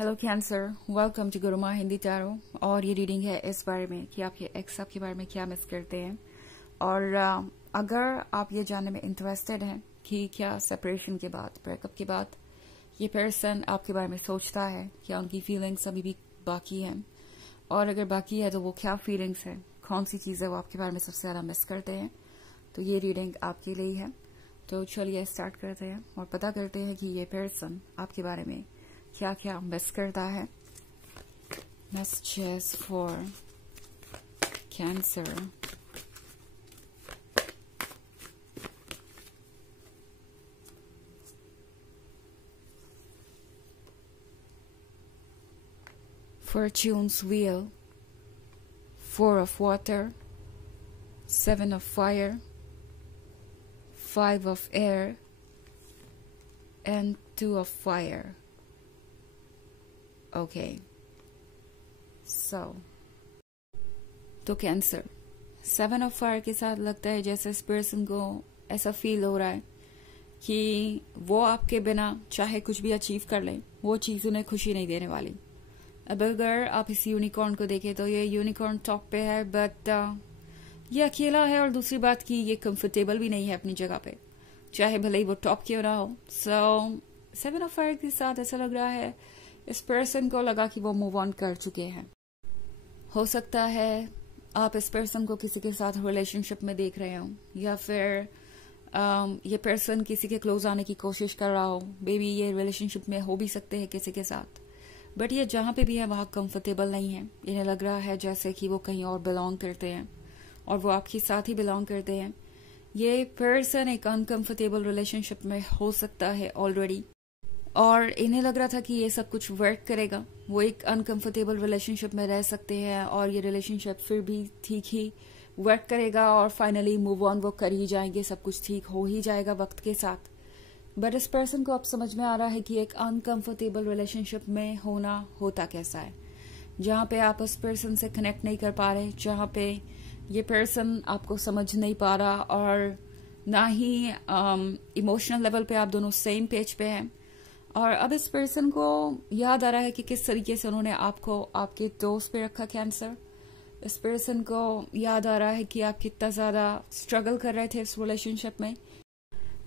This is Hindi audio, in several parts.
Hello cancer, welcome to Gurumaa Hindi tarot. और ये रीडिंग है इस बारे में कि आपके एक्स आपके बारे में क्या मिस करते हैं। और अगर आप ये जानने में इंटरेस्टेड हैं कि क्या सेपरेशन के बाद, ब्रेकअप के बाद ये पर्सन आपके बारे में सोचता है, क्या उनकी फीलिंग्स अभी भी बाकी हैं, और अगर बाकी है तो वो क्या फीलिंग्स है, कौन सी चीज़ें वो आपके बारे में सबसे ज़्यादा मिस करते हैं, तो ये रीडिंग आपके लिए है। तो चलिए स्टार्ट करते हैं और पता करते हैं कि ये पर्सन आपके बारे में क्या क्या मिस करता है। Messages for Cancer. Fortune's Wheel, 4 of Water, 7 of Fire, 5 of Air, and 2 of Fire. Okay तो कैंसर 7 ऑफ फायर के साथ लगता है जैसे इस पर्सन को ऐसा फील हो रहा है कि वो आपके बिना चाहे कुछ भी अचीव कर ले, वो चीज उन्हें खुशी नहीं देने वाली। अब अगर आप इस यूनिकॉर्न को देखें तो ये यूनिकॉर्न टॉप पे है, बट ये अकेला है, और दूसरी बात कि ये कंफर्टेबल भी नहीं है अपनी जगह पे, चाहे भले ही वो टॉप क्यों ना हो। 7 ऑफ फायर के साथ ऐसा लग रहा है इस पर्सन को लगा कि वो मूव ऑन कर चुके हैं। हो सकता है आप इस पर्सन को किसी के साथ रिलेशनशिप में देख रहे हो, या फिर ये पर्सन किसी के क्लोज आने की कोशिश कर रहा हो। बेबी ये रिलेशनशिप में हो भी सकते हैं किसी के साथ, बट ये जहां पे भी है वहां कंफर्टेबल नहीं है। इन्हें लग रहा है जैसे कि वो कहीं और बिलोंग करते हैं, और वो आपके साथ ही बिलोंग करते हैं। ये पर्सन एक अनकंफर्टेबल रिलेशनशिप में हो सकता है ऑलरेडी, और इन्हें लग रहा था कि ये सब कुछ वर्क करेगा, वो एक अनकंफर्टेबल रिलेशनशिप में रह सकते हैं, और ये रिलेशनशिप फिर भी ठीक ही वर्क करेगा, और फाइनली मूव ऑन वो कर ही जाएंगे, सब कुछ ठीक हो ही जाएगा वक्त के साथ। बट इस पर्सन को अब समझ में आ रहा है कि एक अनकंफर्टेबल रिलेशनशिप में होना होता कैसा है, जहाँ पे आप उस पर्सन से कनेक्ट नहीं कर पा रहे, जहाँ पे ये पर्सन आपको समझ नहीं पा रहा, और ना ही इमोशनल लेवल पे आप दोनों सेम पेज पे हैं। और अब इस पर्सन को याद आ रहा है कि किस तरीके से उन्होंने आपको आपके दोस्त पे रखा कैंसर। इस पर्सन को याद आ रहा है कि आप कितना ज्यादा स्ट्रगल कर रहे थे इस रिलेशनशिप में,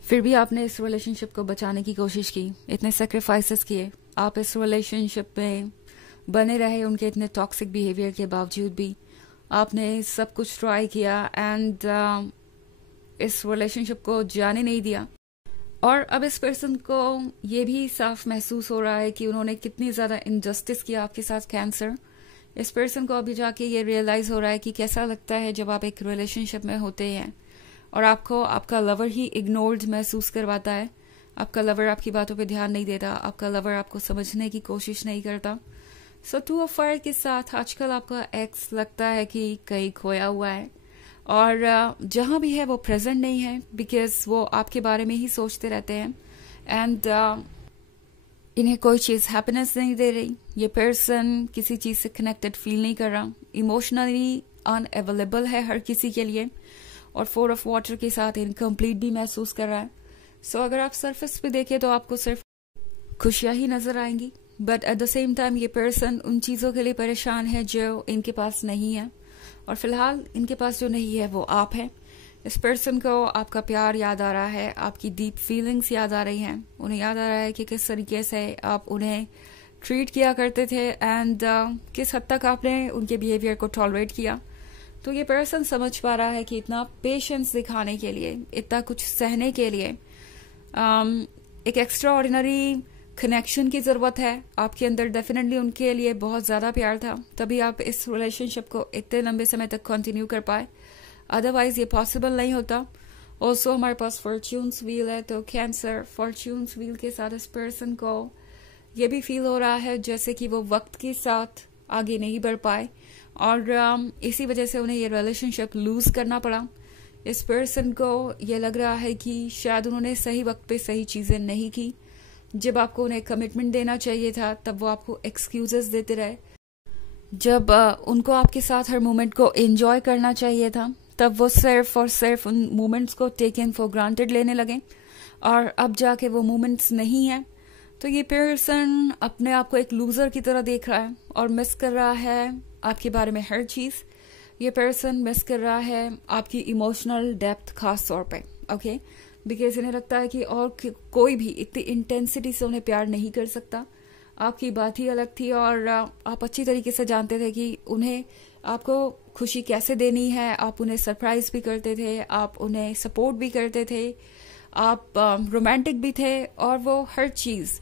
फिर भी आपने इस रिलेशनशिप को बचाने की कोशिश की, इतने सेक्रीफाइसेस किए, आप इस रिलेशनशिप में बने रहे उनके इतने टॉक्सिक बिहेवियर के बावजूद भी आपने सब कुछ ट्राई किया, एंड इस रिलेशनशिप को जाने नहीं दिया। और अब इस पर्सन को ये भी साफ महसूस हो रहा है कि उन्होंने कितनी ज्यादा इनजस्टिस किया आपके साथ कैंसर। इस पर्सन को अभी जाके ये रियलाइज हो रहा है कि कैसा लगता है जब आप एक रिलेशनशिप में होते हैं और आपको आपका लवर ही इग्नोर्ड महसूस करवाता है, आपका लवर आपकी बातों पे ध्यान नहीं देता, आपका लवर आपको समझने की कोशिश नहीं करता। 2 ऑफ फायर के साथ आजकल आपका एक्स लगता है कि कहीं खोया हुआ है, और जहां भी है वो प्रेजेंट नहीं है, बिकॉज वो आपके बारे में ही सोचते रहते हैं, एंड इन्हें कोई चीज हैप्पीनेस नहीं दे रही। ये पर्सन किसी चीज से कनेक्टेड फील नहीं कर रहा, इमोशनली अनअवेलेबल है हर किसी के लिए, और 4 ऑफ वाटर के साथ इनकम्प्लीट भी महसूस कर रहा है। अगर आप सरफेस पे देखें तो आपको सिर्फ खुशियां ही नजर आएंगी, but at the same time ये पर्सन उन चीजों के लिए परेशान है जो इनके पास नहीं है, और फिलहाल इनके पास जो नहीं है वो आप हैं। इस पर्सन को आपका प्यार याद आ रहा है, आपकी डीप फीलिंग्स याद आ रही हैं, उन्हें याद आ रहा है कि किस तरीके से आप उन्हें ट्रीट किया करते थे, एंड किस हद तक आपने उनके बिहेवियर को टॉलरेट किया। तो ये पर्सन समझ पा रहा है कि इतना पेशेंस दिखाने के लिए, इतना कुछ सहने के लिए एक एक्स्ट्रा ऑर्डिनरी कनेक्शन की जरूरत है आपके अंदर। डेफिनेटली उनके लिए बहुत ज्यादा प्यार था, तभी आप इस रिलेशनशिप को इतने लंबे समय तक कंटिन्यू कर पाए, अदरवाइज ये पॉसिबल नहीं होता। ऑल्सो हमारे पास फॉर्च्यून्स व्हील है, तो कैंसर फॉर्च्यून्स व्हील के साथ इस पर्सन को ये भी फील हो रहा है जैसे कि वो वक्त के साथ आगे नहीं बढ़ पाए, और इसी वजह से उन्हें ये रिलेशनशिप लूज करना पड़ा। इस पर्सन को ये लग रहा है कि शायद उन्होंने सही वक्त पे सही चीजें नहीं की, जब आपको उन्हें कमिटमेंट देना चाहिए था तब वो आपको एक्सक्यूजेस देते रहे, जब उनको आपके साथ हर मोमेंट को एंजॉय करना चाहिए था तब वो सिर्फ और सिर्फ उन मोमेंट्स को टेकन फॉर ग्रांटेड लेने लगे, और अब जाके वो मोमेंट्स नहीं है तो ये पर्सन अपने आप को एक लूजर की तरह देख रहा है और मिस कर रहा है आपके बारे में हर चीज। ये पर्सन मिस कर रहा है आपकी इमोशनल डेप्थ खास तौर पे, ओके, बिकॉज इन्हें लगता है कि और कोई भी इतनी इंटेंसिटी से उन्हें प्यार नहीं कर सकता। आपकी बात ही अलग थी और आप अच्छी तरीके से जानते थे कि उन्हें आपको खुशी कैसे देनी है। आप उन्हें सरप्राइज भी करते थे, आप उन्हें सपोर्ट भी करते थे, आप रोमांटिक भी थे, और वो हर चीज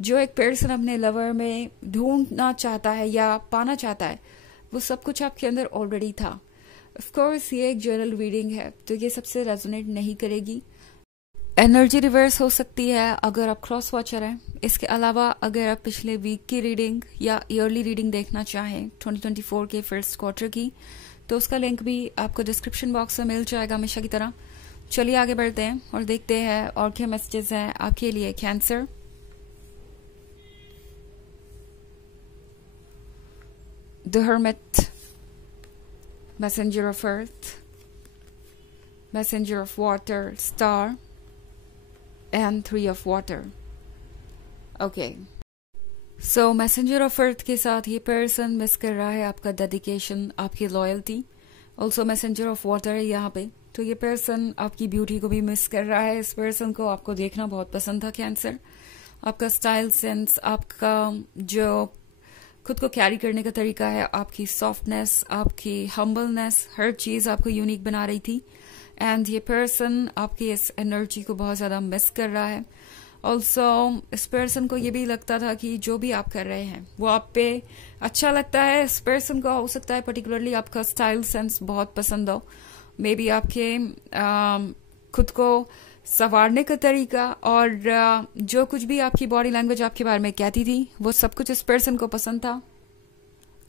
जो एक पर्सन अपने लवर में ढूंढना चाहता है या पाना चाहता है, वो सब कुछ आपके अंदर ऑलरेडी था। ऑफ कोर्स ये एक जनरल रीडिंग है, तो ये सबसे रेजोनेट नहीं करेगी। एनर्जी रिवर्स हो सकती है अगर आप क्रॉस वॉचर हैं। इसके अलावा अगर आप पिछले वीक की रीडिंग या ईयरली रीडिंग देखना चाहें 2024 के फर्स्ट क्वार्टर की, तो उसका लिंक भी आपको डिस्क्रिप्शन बॉक्स में मिल जाएगा हमेशा की तरह। चलिए आगे बढ़ते हैं और देखते हैं और क्या मैसेजेस हैं आपके लिए cancer. The hermit, messenger of earth, messenger of water, star and 3 of water. Okay. So messenger of earth के साथ ये person मिस कर रहा है आपका dedication, आपकी loyalty. Also messenger of water है यहाँ पे, तो ये person आपकी beauty को भी मिस कर रहा है। इस person को आपको देखना बहुत पसंद था कैंसर। आपका स्टाइल सेंस, आपका जो खुद को कैरी करने का तरीका है, आपकी सॉफ्टनेस, आपकी हम्बलनेस, हर चीज आपको यूनिक बना रही थी। एंड ये पर्सन आपकी इस एनर्जी को बहुत ज्यादा मिस कर रहा है। ऑल्सो इस पर्सन को ये भी लगता था कि जो भी आप कर रहे हैं वो आप पे अच्छा लगता है। इस पर्सन को हो सकता है पर्टिकुलरली आपका स्टाइल सेंस बहुत पसंद हो, मे बी आपके खुद को संवारने का तरीका और जो कुछ भी आपकी बॉडी लैंग्वेज आपके बारे में कहती थी, वो सब कुछ इस पर्सन को पसंद था।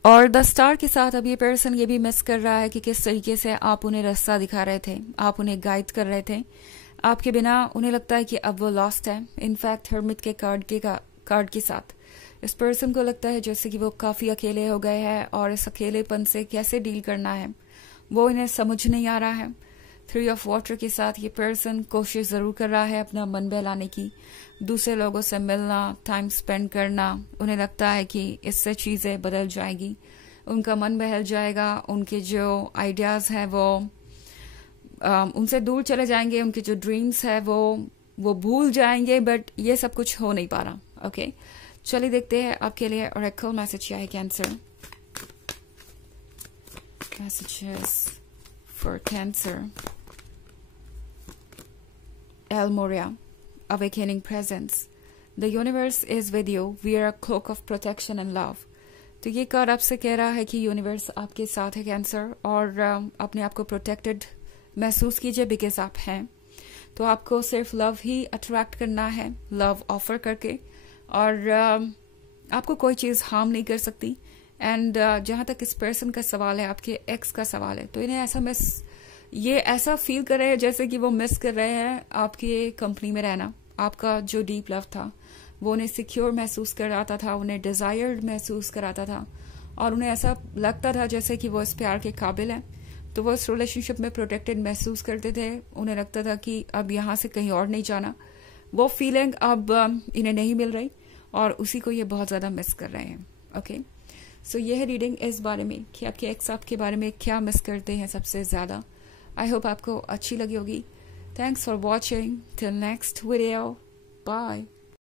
और द स्टार के साथ अब ये पर्सन ये भी मिस कर रहा है कि किस तरीके से आप उन्हें रास्ता दिखा रहे थे, आप उन्हें गाइड कर रहे थे। आपके बिना उन्हें लगता है कि अब वो लॉस्ट है। इनफैक्ट हर्मिट के कार्ड के साथ इस पर्सन को लगता है जैसे कि वो काफी अकेले हो गए हैं और इस अकेलेपन से कैसे डील करना है वो इन्हें समझ नहीं आ रहा है। 3 ऑफ वाटर के साथ ये पर्सन कोशिश जरूर कर रहा है अपना मन बहलाने की, दूसरे लोगों से मिलना, टाइम स्पेंड करना। उन्हें लगता है कि इससे चीजें बदल जाएगी, उनका मन बहल जाएगा, उनके जो आइडियाज है वो उनसे दूर चले जाएंगे, उनके जो ड्रीम्स है वो भूल जाएंगे। बट ये सब कुछ हो नहीं पा रहा। ओके, चलिए देखते हैं आपके लिए ऑरेकल मैसेज क्या है cancer. Messages for cancer. El Moria, awakening presence. The universe is with you. Wear a cloak of protection and love. तो ये कार्ड आपसे कह रहा है कि यूनिवर्स आपके साथ है कैंसर, और अपने आप को प्रोटेक्टेड महसूस कीजिए बिकॉज आप हैं। तो आपको सिर्फ लव ही अट्रैक्ट करना है, लव ऑफर करके, और आपको कोई चीज हार्म नहीं कर सकती। एंड जहां तक इस पर्सन का सवाल है, आपके एक्स का सवाल है, तो इन्हें ये ऐसा फील कर रहे हैं जैसे कि वो मिस कर रहे हैं आपकी कंपनी में रहना। आपका जो डीप लव था वो उन्हें सिक्योर महसूस कराता था, उन्हें डिजायर्ड महसूस कराता था, और उन्हें ऐसा लगता था जैसे कि वो इस प्यार के काबिल है। तो वो इस रिलेशनशिप में प्रोटेक्टेड महसूस करते थे। उन्हें लगता था कि अब यहाँ से कहीं और नहीं जाना। वो फीलिंग अब इन्हें नहीं मिल रही और उसी को ये बहुत ज्यादा मिस कर रहे हैं। ओके, सो ये है रीडिंग इस बारे में कि आपके एक्स आपके बारे में क्या मिस करते हैं सबसे ज्यादा। आई होप आपको अच्छी लगी होगी। Thanks for watching. Till next video, bye.